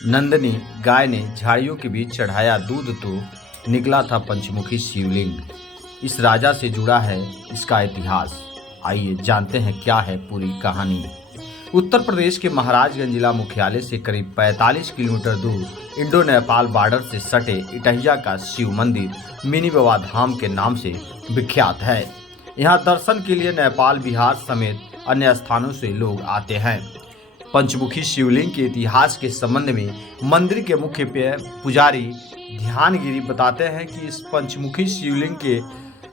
नंदिनी गाय ने झाड़ियों के बीच चढ़ाया दूध तो निकला था पंचमुखी शिवलिंग। इस राजा से जुड़ा है इसका इतिहास। आइए जानते हैं क्या है पूरी कहानी। उत्तर प्रदेश के महाराजगंज जिला मुख्यालय से करीब 45 किलोमीटर दूर इंडो नेपाल बॉर्डर से सटे इटहिया का शिव मंदिर मिनी बाबा धाम के नाम से विख्यात है। यहाँ दर्शन के लिए नेपाल, बिहार समेत अन्य स्थानों से लोग आते हैं। पंचमुखी शिवलिंग के इतिहास के संबंध में मंदिर के मुख्य पुजारी ध्यानगिरी बताते हैं कि इस पंचमुखी शिवलिंग के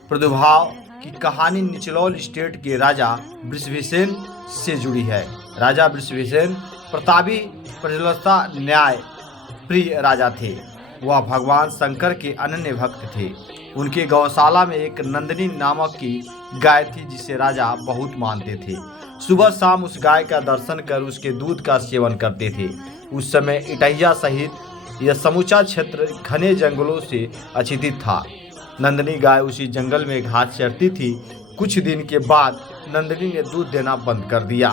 प्रादुर्भाव की कहानी निचलौल स्टेट के राजा वृषभसेन से जुड़ी है। राजा वृषभसेन प्रतापी, प्रजलता, न्याय प्रिय राजा थे। वह भगवान शंकर के अनन्य भक्त थे। उनके गौशाला में एक नंदिनी नामक की गाय थी जिसे राजा बहुत मानते थे। सुबह शाम उस गाय का दर्शन कर उसके दूध का सेवन करते थे। उस समय इटहिया सहित यह समूचा क्षेत्र घने जंगलों से आच्छादित था। नंदिनी गाय उसी जंगल में घास चरती थी। कुछ दिन के बाद नंदिनी ने दूध देना बंद कर दिया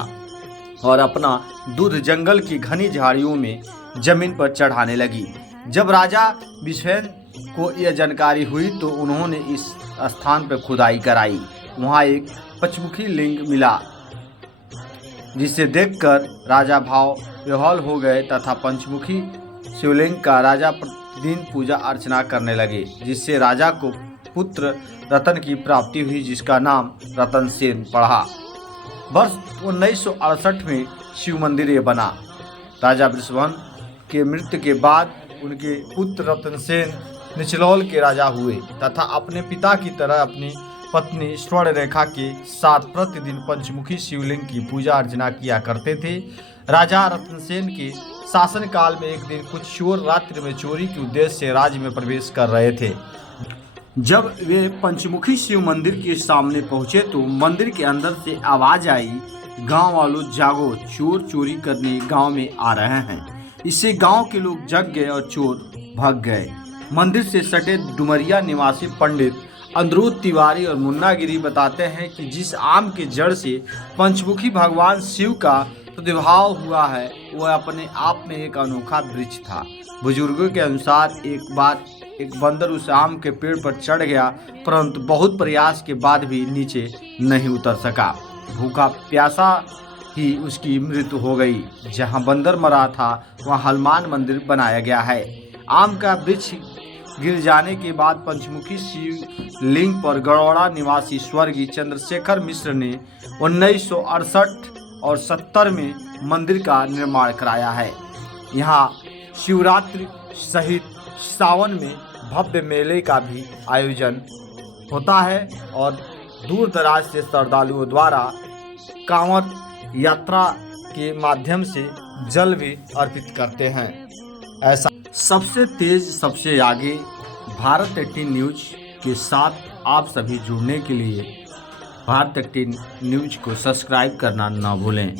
और अपना दूध जंगल की घनी झाड़ियों में जमीन पर चढ़ाने लगी। जब राजा विश्वेन को यह जानकारी हुई तो उन्होंने इस स्थान पर खुदाई कराई। वहाँ एक पंचमुखी लिंग मिला जिसे देखकर राजा भाव विह्वल हो गए तथा पंचमुखी शिवलिंग का राजा प्रतिदिन पूजा अर्चना करने लगे, जिससे राजा को पुत्र रतन की प्राप्ति हुई, जिसका नाम रतनसेन पड़ा। वर्ष 1968 में शिव मंदिर ये बना। राजा वृषभन के मृत्यु के बाद उनके पुत्र रतनसेन निचलौल के राजा हुए तथा अपने पिता की तरह अपनी पत्नी स्वर्णरेखा के साथ प्रतिदिन पंचमुखी शिवलिंग की पूजा अर्चना किया करते थे। राजा रतनसेन के शासनकाल में एक दिन कुछ चोर रात्रि में चोरी के उद्देश्य से राज्य में प्रवेश कर रहे थे। जब वे पंचमुखी शिव मंदिर के सामने पहुंचे तो मंदिर के अंदर से आवाज आई, गांव वालों जागो, चोर चोरी करने गांव में आ रहे हैं। इससे गांव के लोग जग गए और चोर भाग गए। मंदिर से सटे डुमरिया निवासी पंडित अनिरुद्ध तिवारी और मुन्नागिरी बताते हैं कि जिस आम के जड़ से पंचमुखी भगवान शिव का प्रादुर्भाव हुआ है वह अपने आप में एक अनोखा वृक्ष था। बुजुर्गों के अनुसार एक बार एक बंदर उस आम के पेड़ पर चढ़ गया, परंतु बहुत प्रयास के बाद भी नीचे नहीं उतर सका। भूखा प्यासा ही उसकी मृत्यु हो गई। जहां बंदर मरा था वहां हनुमान मंदिर बनाया गया है। आम का वृक्ष गिर जाने के बाद पंचमुखी शिवलिंग पर गड़ौड़ा निवासी स्वर्गीय चंद्रशेखर मिश्र ने 1968 और 70 में मंदिर का निर्माण कराया है। यहाँ शिवरात्रि सहित सावन में भव्य मेले का भी आयोजन होता है और दूर दराज से श्रद्धालुओं द्वारा कांवड़ यात्रा के माध्यम से जल भी अर्पित करते हैं। ऐसा सबसे तेज सबसे आगे भारत 18 न्यूज के साथ आप सभी जुड़ने के लिए भारत 18 न्यूज को सब्सक्राइब करना ना भूलें।